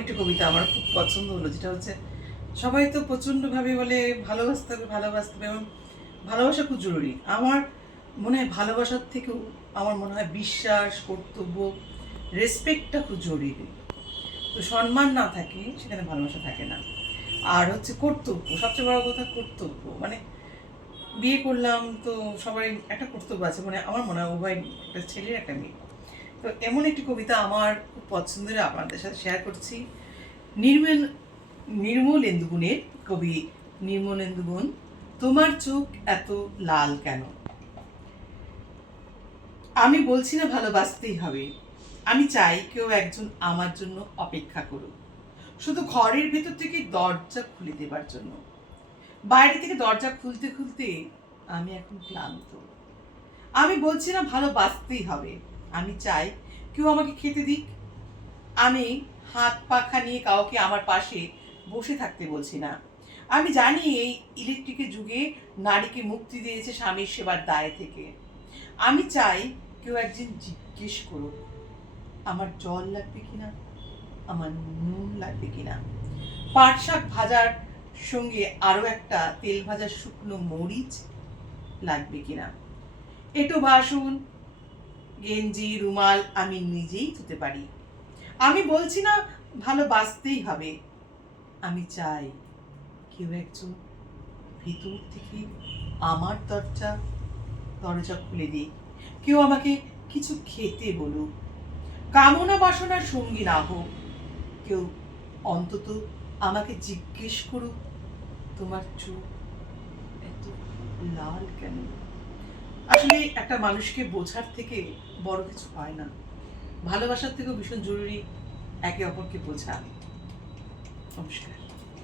একটা কবিতা আমার খুব পছন্দ হলো, যেটা হচ্ছে সবাই তো প্রচণ্ডভাবে বলে ভালোবাসতে হবে ভালোবাসতে হবে, এবং ভালোবাসা খুব জরুরি। আমার মনে হয় ভালোবাসার থেকেও আমার মনে হয় বিশ্বাস, কর্তব্য, রেসপেক্টটা খুব জরুরি। তো সম্মান না থাকে সেখানে ভালোবাসা থাকে না। আর হচ্ছে কর্তব্য, সবচেয়ে বড় কথা কর্তব্য। মানে বিয়ে করলাম তো সবাই একটা কর্তব্য আছে, মানে আমার মনে হয় উভয়, একটা ছেলে একটা মেয়ে। তো এমন একটি কবিতা আমার খুব পছন্দের, আপনাদের সাথে শেয়ার করছি। নির্মল নির্মলেন্দু গুণের, কবি নির্মলেন্দু গুণ। তোমার চোখ এত লাল কেন? আমি বলছি না ভালোবাসতেই হবে, আমি চাই কেউ একজন আমার জন্য অপেক্ষা করুক, শুধু ঘরের ভেতর থেকে দরজা খুলে দেবার জন্য। বাইরে থেকে দরজা খুলতে খুলতে আমি এখন ক্লান্ত। আমি বলছি না ভালোবাসতেই হবে, আমি চাই কেউ আমাকে খেতে দিক। আমি হাত পাখা নিয়ে কাউকে আমার পাশে বসে থাকতে বলছি না। আমি জানি এই ইলেকট্রিকের যুগে নারীকে মুক্তি দিয়েছে স্বামীর সেবার দায় থেকে। আমি চাই কেউ একদিন জিজ্ঞেস করুক, আমার জল লাগবে কিনা, আমার নুন লাগবে কিনা, পাট শাক ভাজার সঙ্গে আরও একটা তেল ভাজা শুকনো মরিচ লাগবে কিনা। এটো বাসন, গেঞ্জি, রুমাল আমি নিজেই ধুতে পারি। আমি বলছি না ভালোবাসতেই হবে, আমি চাই কেউ একজন ভিতর থেকে আমার দরজা খুলে দিক, কেউ আমাকে কিছু খেতে বলুক, কামনা বাসনার সঙ্গী না হোক, কেউ অন্তত আমাকে জিজ্ঞেস করুক, তোমার চোখ এত লাল কেন? আসলে একটা মানুষকে বোঝার থেকে বড় কিছু হয় না। ভালোবাসার থেকেও ভীষণ জরুরি একে অপরকে বোঝা। নমস্কার।